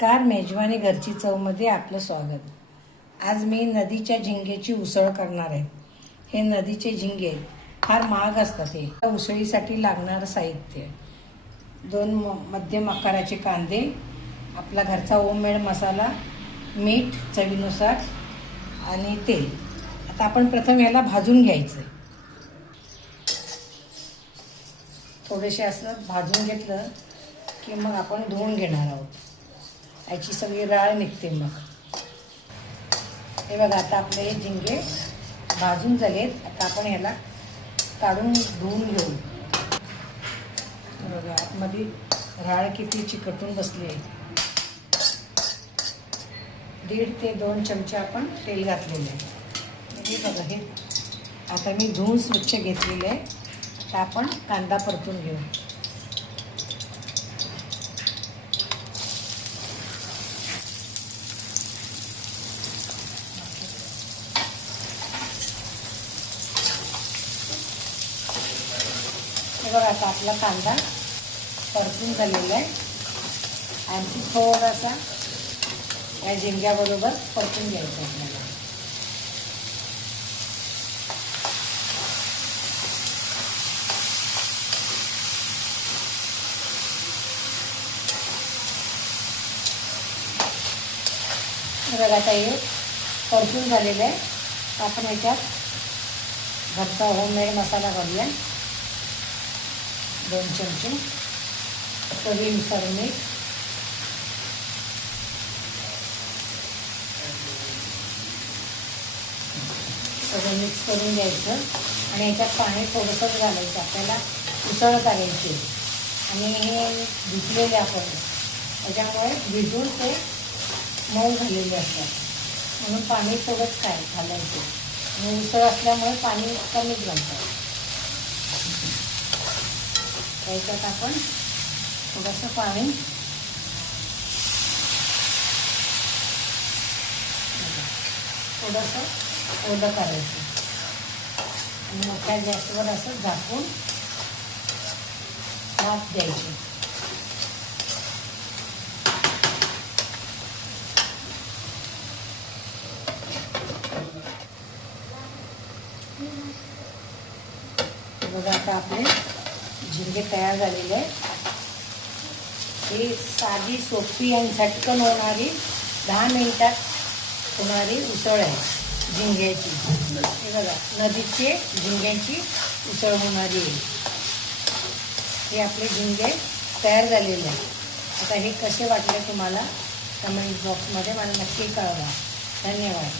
नमस्कार, मेजवानी घरची चवमध्ये आपलं स्वागत। आज मी नदीच्या झिंगेची उसळ करणार आहे। हे नदीचे झिंगे फार महाग असतात। हे उसळीसाठी लागणारं साहित्य 2 मध्यम आकाराचे कांदे, आपला घरचा होममेड मसाला, मीठ चवीनुसार आणि तेल। आता आपण प्रथम याला भाजून घ्यायचं। थोडेसे असं भाजून घेतलं की मग आपण धुवून घेणार आहोत। याची सगळी राळ निघते। मग हे बघा, आता आपले हे झिंगे भाजून झालेत। आता आपण ह्याला काढून धुवून घेऊ। बघा आतमध्ये राळ किती चिकटून बसली आहे। 1.5 ते 2 चमचे आपण तेल घातलेले आहे। हे बघा, हे आता मी धुवून स्वच्छ घेतलेले आहे। आता आपण कांदा परतून घेऊ। हे बघा, आता आपला कांदा परतून झालेला आहे। आणखी थोडासा या झिंग्याबरोबर परतून घ्यायचं आपल्याला। बघा, आता हे परतून झालेलं आहे। आपण ह्याच्यात घरचा होममेड मसाला घालूया। 2 चमचे चवीनुसार मीठ, सगळं मिक्स करून घ्यायचं आणि याच्यात पाणी थोडंसंच घालायचं। आपल्याला उसळ करायची आणि हे धुतलेले आपण त्याच्यामुळे भिजून ते मऊ झालेले असतात, म्हणून पाणी थोडंच घालायचं आणि उसळ असल्यामुळे पाणी कमीच घालतात। त्याच्यात आपण थोडंसं पाणी थोडंसं ओलं करायचं आणि मोठ्या गॅसवर असं झाकून भात द्यायची। बघा, आता आपले झिंगे तयार झालेले आहे। ही साधी, सोपी आणि झटकन होणारी 10 मिनिटात होणारी उसळ आहे झिंग्याची। हे बघा, नदीचे झिंग्याची उसळ होणारी आहे। हे आपले झिंगे तयार झालेले आहे। आता हे कसे वाटले तुम्हाला कमेंट बॉक्समध्ये मला नक्की कळवा। धन्यवाद।